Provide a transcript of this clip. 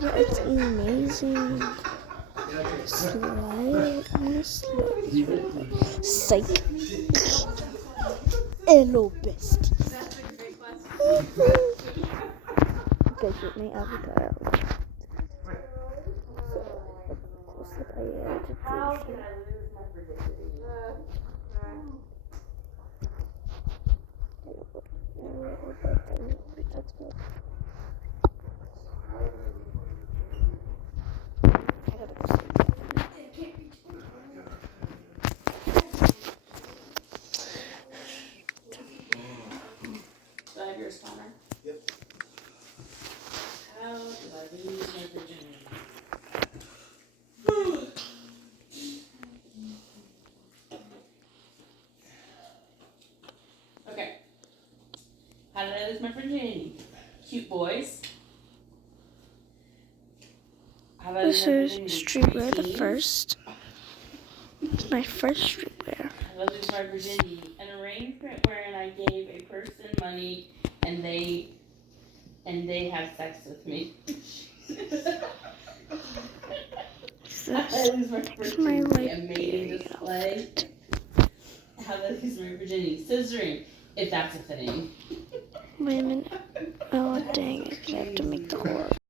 Yeah, it's amazing. Slide on a slide. Psych. Hello, besties. Guys, with my avatar. Do I have yours, Connor? Yep. How did I lose my virginity? Okay. How did I lose my virginity? Cute boys. How did I lose This my is virginity? streetwear, the Preteens. first. My first streetwear. How did I lose my virginity? An arrangement wherein I gave a person money and they have sex with me. How did I lose my virginity? A mating display. How did I lose my virginity? Scissoring, if that's a thing. Wait a minute. Oh, dang. I have to make the whole